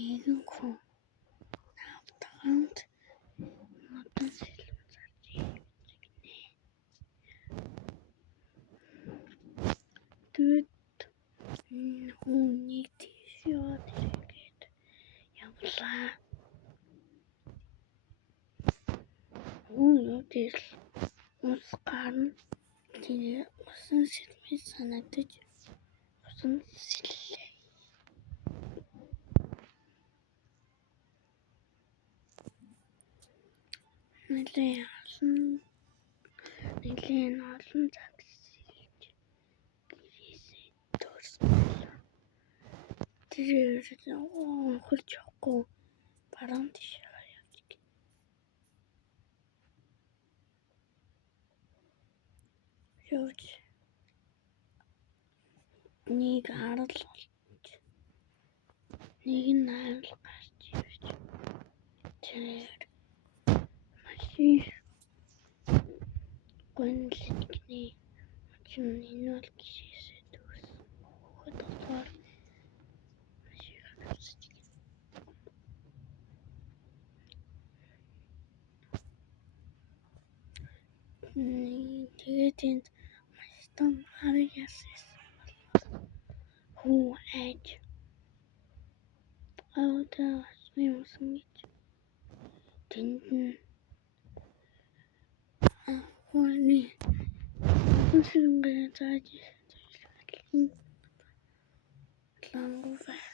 нэгэн хүн навтганд модон сэлэм зарж гинэ. Тэгэд хүн нэг тийш яваад ирэхэд явлаа. Хүн үдэл ус гарна. Тэр усан сэлмээс санагдаж усан сэллээ. Нэлийн олон цаг сэлж гэрээсээ дурсан. Тэр хөлж явахгүй баруун тишээ явж гин. Явж нэг арал болж нэг нь арал гарч ирж тэр машин гонлж гинэ. Машин энэ бол гişээсээ дүүрсэн. Хөхөд болохоор машин авсаж гин. Тэгээд энд машин хараг яссэн. Хүн айж авдаас юмсан гэж тэнд нь хооны үсрэнгээр зааж лангуваа.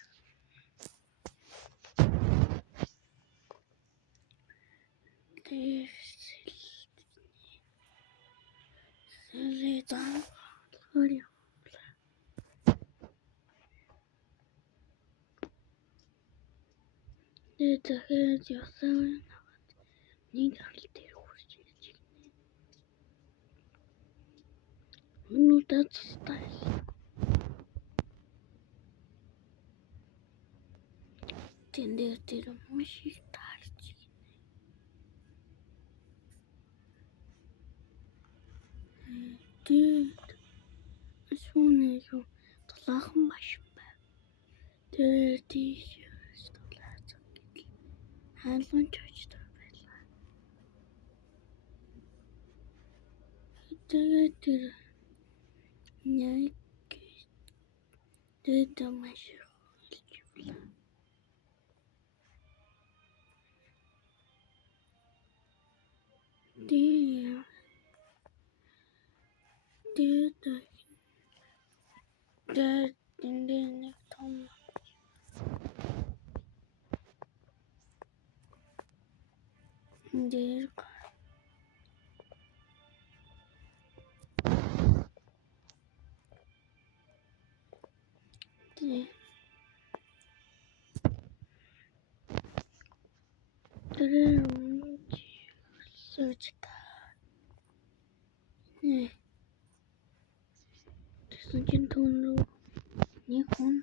Сэлээ заахаар дахиад явсан нэг арал дээр хурж ирж гинэ. Өнөөдөр стайл. Тэндээ тэр маш их таарч гинэ. Тэгээд шүүнээ тулаахан машин байв. Тэр тийш тулаацсан гэдэл хаалган чочтой байлаа. Тэгээд тэр яг тэгээд машин хөлж явлаа. Тэгээд тэндээ нэг том дээр тэр сочта. Тэсэн чин түүнөө нэг хүн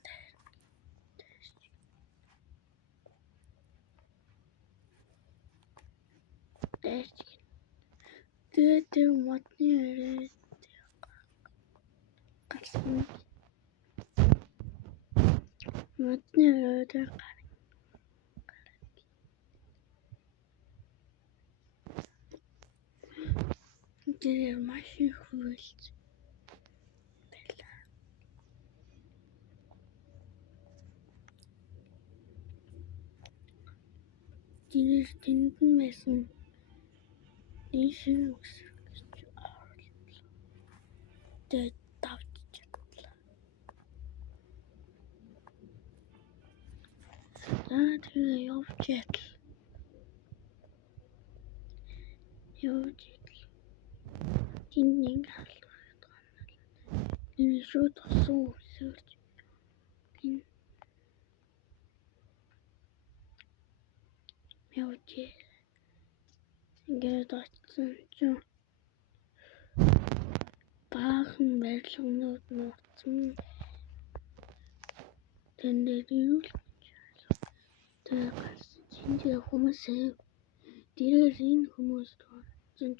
дайч. Тэгээд тэр модны өрөөд гарсан. Модны өрөөд тэр машин хөлж байлаа. Тэр тэнд нь байсан ийшээ өсөж орлоо. Тэгээд давж чадлаа. Тэгээд явж ятал. Тэнд нэг арал байна. Энэ шууд усан өсөж гин. Явж ингээд очсон чинь баахан барилгынууд нууцсан. Тэндээ юу л тэгээд гарсан чинь тэр хүмүүсээ дээрээс энэ хүмүүс тооцсон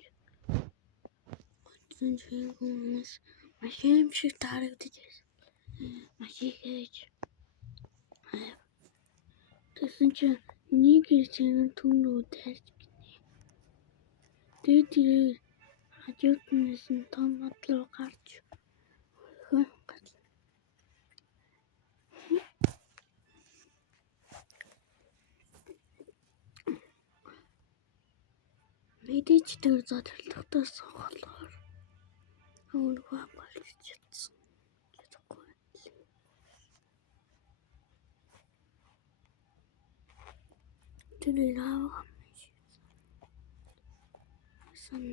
хүмүүс машин шиг таарагдаж байсан. Машин хийж Тэгсэн чинь нэг ирсэн түн рүү тарьж гинэ. Тэгээд тэрээр хажуутнаас нь том бодлоо гарч мэдээж тэр задралтаас болохоор өөрөө болж чадсан. Тэр аваа сан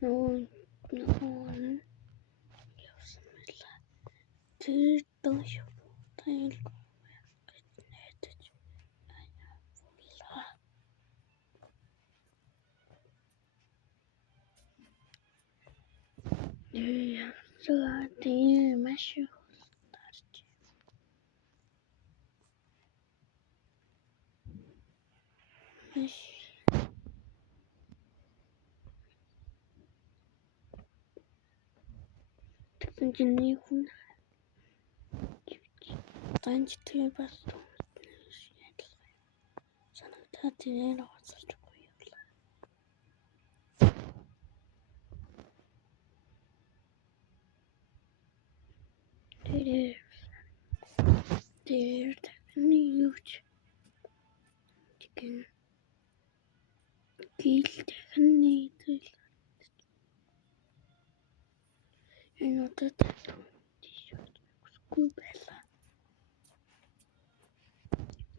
Någon явсан байла. Тэр доош тайл нэтэж аяа. Яа, тэр маш их тарч. Маш тэгсэн чинь нэг хүн таньж тэр бас санагдаад тэрээр оцолж гоёлаа. Тэр таны юуч тэгэн гил техны тэл энэ удаа тийшээ үсгүй байла.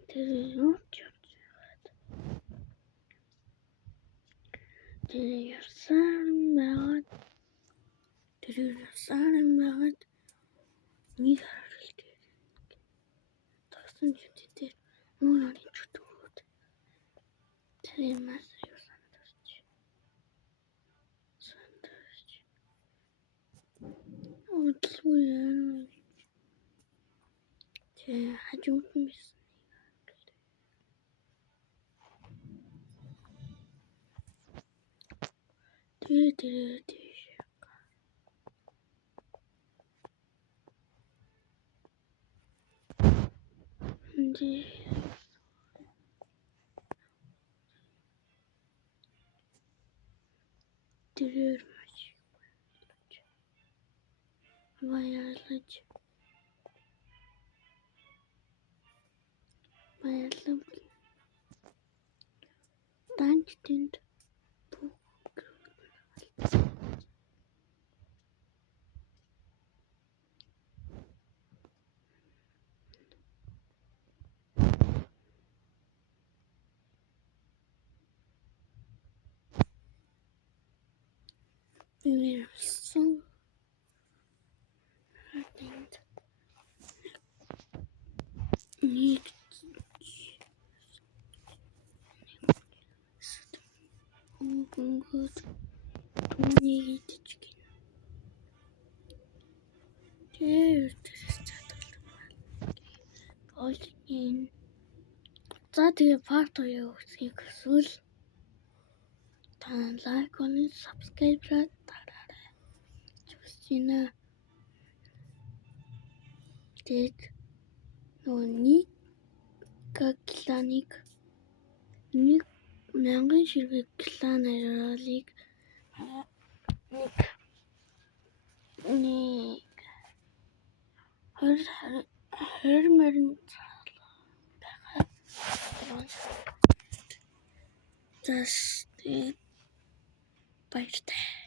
Тэр юуч яваад тэр ярсан байгаад нэг харалт тагсан ч мөн чөтгөрөөд тэр маш юу сандарч одлоо тэр хажууд нь тэр маш баярлаж таньд тэнд ирсэн. Нэг гот түүний идэж гин. Тэр энэ за тэгээ part 2 өгөхийг хүсвэл та лайк and subscribe дараарай. Чүсчинэ. Тэгээд нэг кланик нэг мянган ширхэг клан ариалыг нэг 20 мөрөн байгаа. Зас баяртай.